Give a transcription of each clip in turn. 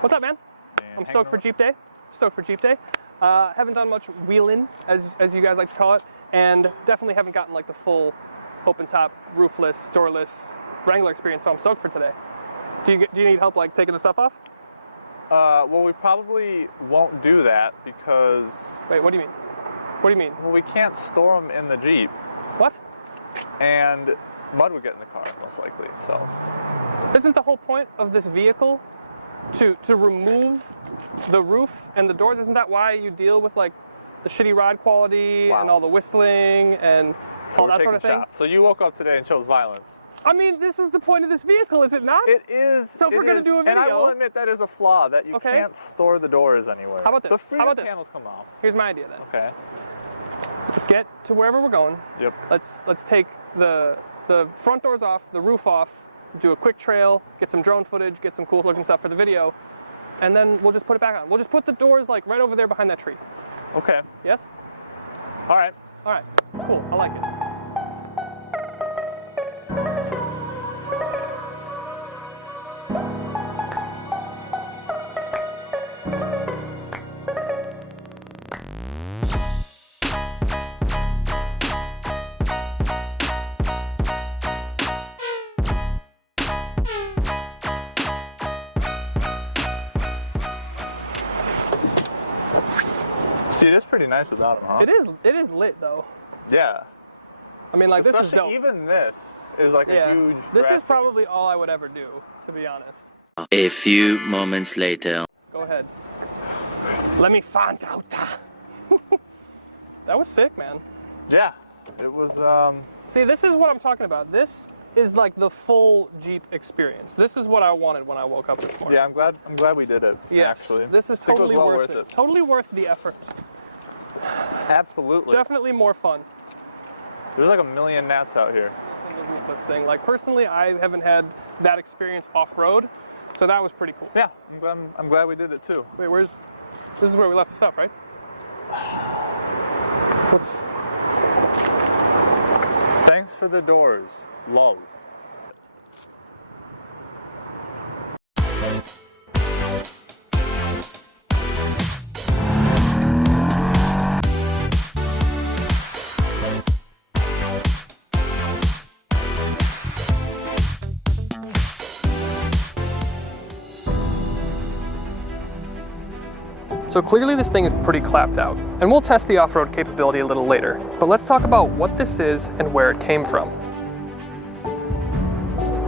What's up, man? I'm stoked for Jeep Day. Haven't done much wheeling, as you guys like to call it, and definitely haven't gotten like the full open top, roofless, doorless Wrangler experience, so I'm stoked for today. Do you need help like taking the stuff off? Well, we probably won't do that because... Wait, what do you mean? What do you mean? Well, we can't store them in the Jeep. What? And mud would get in the car, most likely, so... Isn't the whole point of this vehicle to remove the roof and the doors? Isn't that why you deal with like the shitty ride quality and all the whistling and all that sort of thing? Shots. So you woke up today and chose violence. I mean, this is the point of this vehicle, is it not? It is. So if we're going to do a video... And I will admit that is a flaw, that you can't store the doors anywhere. How about this? The freedom panels come out. Here's my idea then. Okay. Let's get to wherever we're going. Yep. Let's take the front doors off, the roof off, do a quick trail, get some drone footage, get some cool looking stuff for the video, and then we'll just put it back on. We'll just put the doors like right over there behind that tree. Okay. Yes? All right. All right. Cool. I like it. See, it is pretty nice without them, huh? It is lit though. Yeah. I mean, like, especially this is dope. Even this is like a huge. This is probably all I would ever do, to be honest. A few moments later. Go ahead. Let me find out. That was sick, man. Yeah. It was. See, this is what I'm talking about. This is like the full Jeep experience. This is what I wanted when I woke up this morning. Yeah, I'm glad we did it. Yes, actually. This is totally worth it. Totally worth the effort. Absolutely. Definitely more fun. There's like a million gnats out here. The roofless thing. Like personally, I haven't had that experience off-road, so that was pretty cool. Yeah, I'm glad we did it too. Wait, this is where we left the stuff, right? Thanks for the doors. Low. So clearly this thing is pretty clapped out, and we'll test the off-road capability a little later, but let's talk about what this is and where it came from.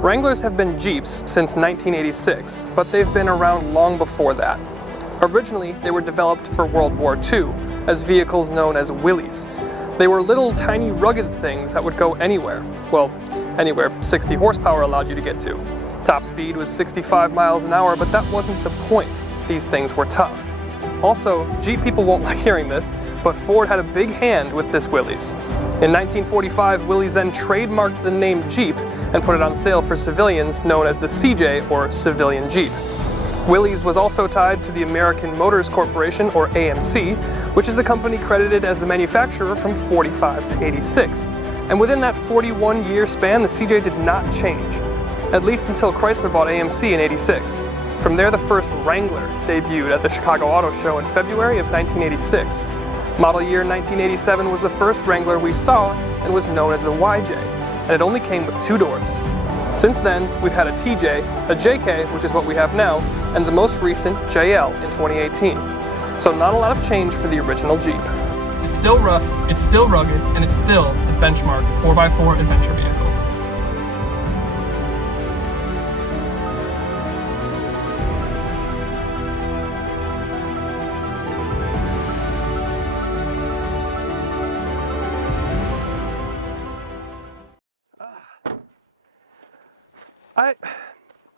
Wranglers have been Jeeps since 1986, but they've been around long before that. Originally, they were developed for World War II as vehicles known as Willys. They were little tiny rugged things that would go anywhere. Well, anywhere 60 horsepower allowed you to get to. Top speed was 65 miles an hour, but that wasn't the point. These things were tough. Also, Jeep people won't like hearing this, but Ford had a big hand with this Willys. In 1945, Willys then trademarked the name Jeep and put it on sale for civilians known as the CJ, or Civilian Jeep. Willys was also tied to the American Motors Corporation, or AMC, which is the company credited as the manufacturer from 45 to 86. And within that 41-year span, the CJ did not change, at least until Chrysler bought AMC in 86. From there, the first Wrangler debuted at the Chicago Auto Show in February of 1986. Model year 1987 was the first Wrangler we saw and was known as the YJ, and it only came with 2 doors. Since then, we've had a TJ, a JK, which is what we have now, and the most recent JL in 2018. So not a lot of change for the original Jeep. It's still rough, it's still rugged, and it's still a benchmark 4x4 adventure vehicle.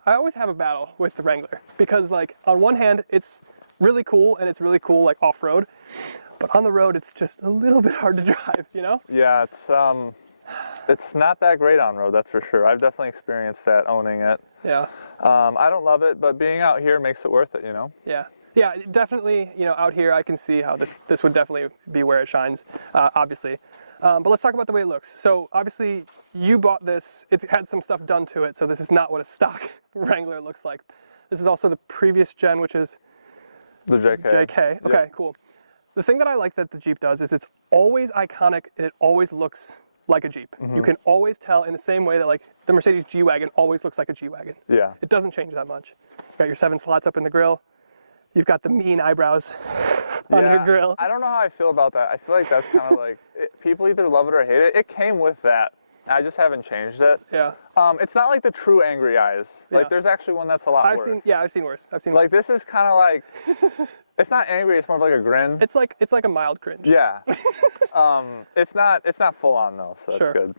I always have a battle with the Wrangler because, like, on one hand it's really cool and it's really cool like off-road, but on the road it's just a little bit hard to drive, you know? Yeah, it's not that great on road, that's for sure. I've definitely experienced that owning it. Yeah. I don't love it, but being out here makes it worth it, you know? Yeah. Yeah, definitely, you know, out here I can see how this would definitely be where it shines, obviously. But let's talk about the way it looks. So obviously you bought this, it had some stuff done to it, so this is not what a stock Wrangler looks like. This is also the previous gen, which is The JK. JK. Okay, Yep. cool. The thing that I like that the Jeep does is it's always iconic and it always looks like a Jeep. You can always tell in the same way that like the Mercedes G-Wagon always looks like a G-Wagon. Yeah. It doesn't change that much. You got your 7 slots up in the grill. You've got the mean eyebrows on your grill. I don't know how I feel about that. I feel like that's kind of like, people either love it or hate it. It came with that. I just haven't changed it. Yeah. It's not like the true angry eyes. Like Yeah. there's actually one that's a lot worse. I've seen worse. I've seen Like worse. this is kind of like, it's not angry, it's more of like a grin. It's like a mild cringe. Yeah. It's not full on though, so that's Sure. good.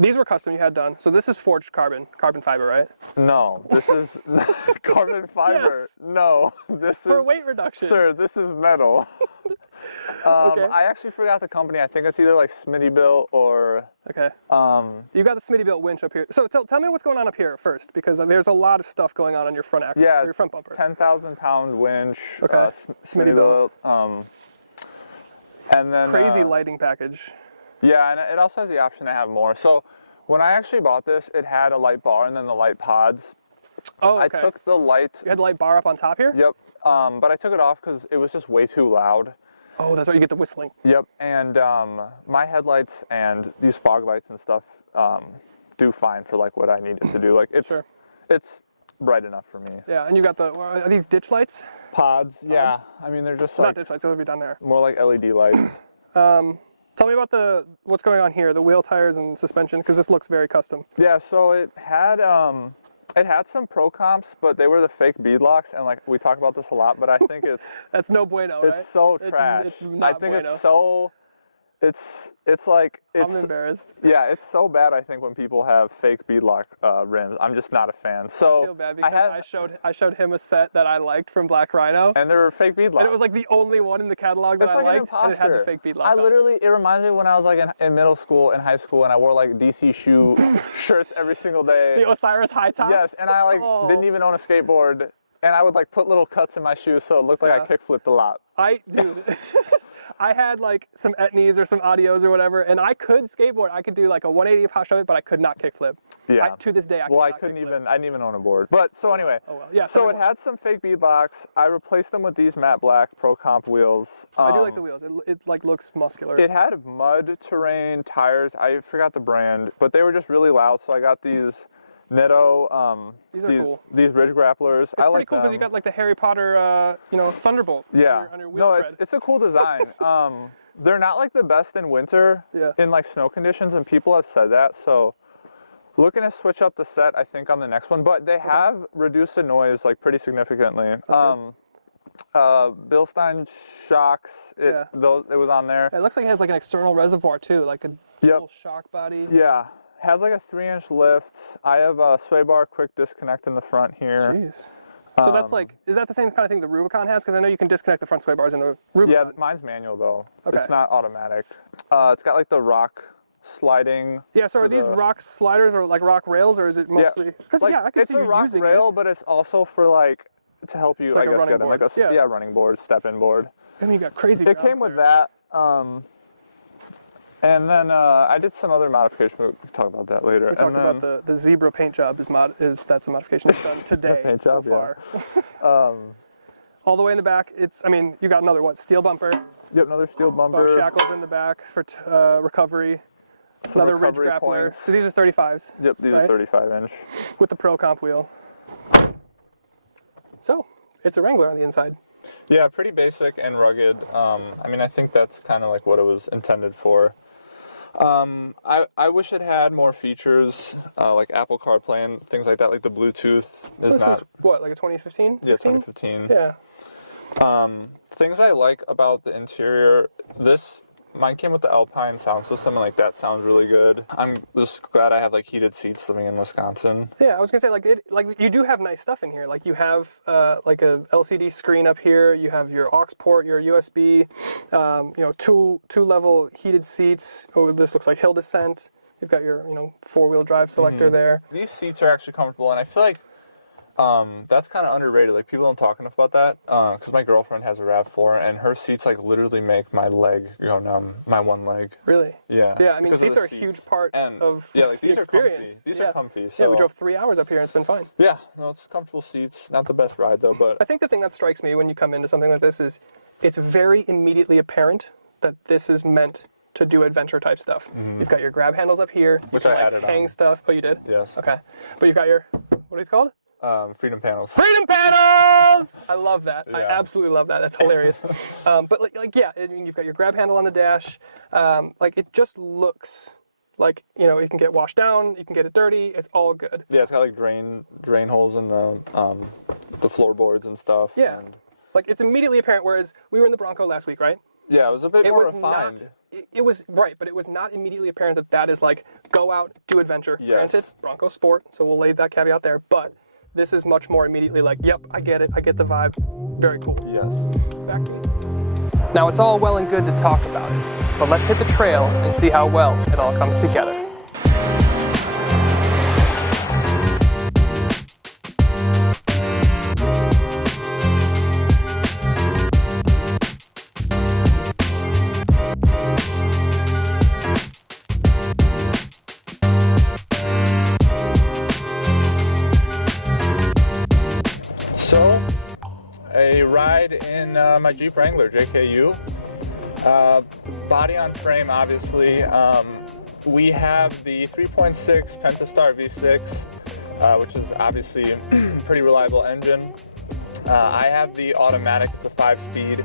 These were custom you had done. So this is forged carbon fiber, right? No, this is carbon fiber. Yes. No, this For is, weight reduction. sir, this is metal. Okay. I actually forgot the company. I think it's either like Smittybilt or, Okay. You got the Smittybilt winch up here. So tell me what's going on up here first, because there's a lot of stuff going on your front axle, yeah, your front bumper. 10,000 pound winch. Okay. Smittybilt. And then Crazy lighting package. yeah, and it also has the option to have more. So when I actually bought this, it had a light bar and then the light pods. Oh, okay. I took the light. You had the light bar up on top here? Yep. But I took it off because it was just way too loud. Oh, that's why you get the whistling. Yep. And my headlights and these fog lights and stuff do fine for like what I need it to do. Like it's Sure. it's bright enough for me. Yeah, and you got are these ditch lights? Pods. Yeah. I mean they're just Not like ditch lights, they'll be down there. more like LED lights. Tell me about what's going on here, the wheel tires and suspension, because this looks very custom. Yeah. So it had some pro comps, but they were the fake bead locks, and like we talk about this a lot, but I think it's That's no bueno, right? it's so trash. It's not I think bueno. it's so it's like it's I'm embarrassed. yeah, it's so bad. I think when people have fake beadlock rims, I'm just not a fan. So I feel bad because I showed him a set that I liked from Black Rhino, and they were fake beadlocks. and it was like the only one in the catalog that it's I like liked, an and it had the imposter. fake beadlock. I on it. literally, it reminds me when I was like in middle school and high school, and I wore like DC shoe shirts every single day. The Osiris high tops. Yes, and I like Oh. didn't even own a skateboard, and I would like put little cuts in my shoes so it looked like I Yeah. kickflipped a lot. Dude, I had like some Etnies or some Audios or whatever, and I could skateboard. I could do like a 180 power shove it, but I could not kickflip. Yeah. To this day, I Well, I cannot couldn't kickflip. even. I didn't even own a board. But so anyway. Oh well. Yeah. So tell it me more. had some fake beadlocks. I replaced them with these matte black Pro Comp wheels. I do like the wheels. It like looks muscular. It had mud terrain tires. I forgot the brand, but they were just really loud. So I got these Netto. These are cool. These ridge grapplers. It's I pretty like cool because them. you got like the Harry Potter, Thunderbolt. Yeah. On your wheel No, tread. it's a cool design. They're not like the best in winter. Yeah. In like snow conditions, and people have said that. So looking to switch up the set, I think, on the next one. But they have reduced the noise like pretty significantly. Bilstein shocks. It was on there. It looks like it has like an external reservoir too, like a dual shock body. Yeah. Has like a 3-inch lift. I have a sway bar quick disconnect in the front here. Jeez. So that's like, is that the same kind of thing the Rubicon has? Because I know you can disconnect the front sway bars in the Rubicon. Yeah, mine's manual though. Okay. It's not automatic. It's got like the rock sliding. Yeah, so are these rock sliders or like rock rails, or is it mostly? Because like, I can it's see a you rock using rail, it. but it's also for like to help you, It's like I a guess, running get in like a board. running board, step-in board. I mean, you got crazy. It ground came with clearance. that. And then I did some other modification. We can talk about that later. We talked about the zebra paint job that's a modification that's done today paint so job, yeah. far. All the way in the back, you got another steel bumper, Yep, another steel bumper. bow shackles in the back for recovery, some another ridge recovery grappler. points. So these are 35s. Yep, these right? are 35-inch. With the Pro Comp wheel. So it's a Wrangler on the inside. Yeah, pretty basic and rugged. I mean, I think that's kind of like what it was intended for. I wish it had more features, like Apple CarPlay and things like that, like the Bluetooth This is what, like a 2015? Yeah, 16? 2015. Yeah. Things I like about the interior, mine came with the Alpine sound system, and like that sounds really good. I'm just glad I have like heated seats living in Wisconsin. Yeah, I was gonna say like you do have nice stuff in here. Like you have like a LCD screen up here. You have your aux port, your USB. Two level heated seats. Oh, this looks like hill descent. You've got your 4-wheel drive selector there. These seats are actually comfortable, and I feel like That's kind of underrated. Like, people don't talk enough about that. Because my girlfriend has a RAV4, and her seats like literally make my leg go numb. My one leg. Really? Yeah. Yeah, I mean, seats are a huge part of like, the these experience. These are comfy. So. Yeah, we drove 3 hours up here and it's been fine. Yeah, no, it's comfortable seats. Not the best ride though, but I think the thing that strikes me when you come into something like this is it's very immediately apparent that this is meant to do adventure type stuff. You've got your grab handles up here. Which you I can, added hang on. stuff. Oh, you did? Yes. Okay. But you've got your, what are these called? freedom panels. Freedom panels! I love that. I Yeah. absolutely love that. That's hilarious. But yeah, I mean, you've got your grab handle on the dash. Like, it just looks like, you know, it can get washed down, you can get it dirty, it's all good. Yeah, it's got like drain holes in the floorboards and stuff. Yeah. And Like, it's immediately apparent, whereas we were in the Bronco last week, right? yeah, it was a bit It more was refined. not. It was right, but it was not immediately apparent that that is like go out, do adventure. Yes. Granted, Bronco Sport, so we'll lay that caveat there. But this is much more immediately like, yep, I get it. I get the vibe. Very cool. Yes. Back to me. Now it's all well and good to talk about it, but let's hit the trail and see how well it all comes together. So, a ride in my Jeep Wrangler JKU. Body on frame, obviously. We have the 3.6 Pentastar V6, which is obviously a pretty reliable engine. I have the automatic, it's a 5-speed,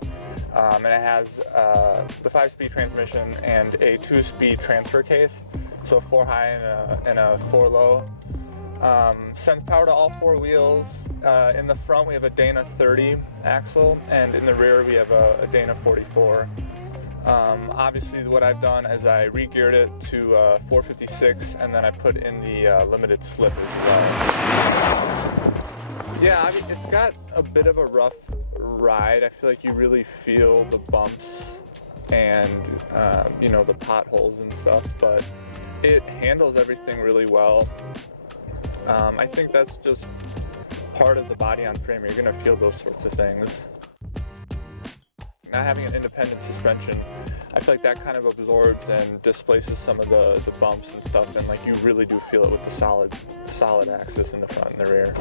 and it has the 5-speed transmission and a 2-speed transfer case, so a 4 high and a 4 low. Sends power to all 4 wheels. In the front we have a Dana 30 axle, and in the rear we have a Dana 44. Obviously what I've done is I re-geared it to 456, and then I put in the limited slip as well. Yeah, I mean, it's got a bit of a rough ride. I feel like you really feel the bumps and you know, the potholes and stuff, but it handles everything really well. I think that's just part of the body on frame. You're gonna feel those sorts of things. Not having an independent suspension, I feel like that kind of absorbs and displaces some of the bumps and stuff, and like you really do feel it with the solid axis in the front and the rear.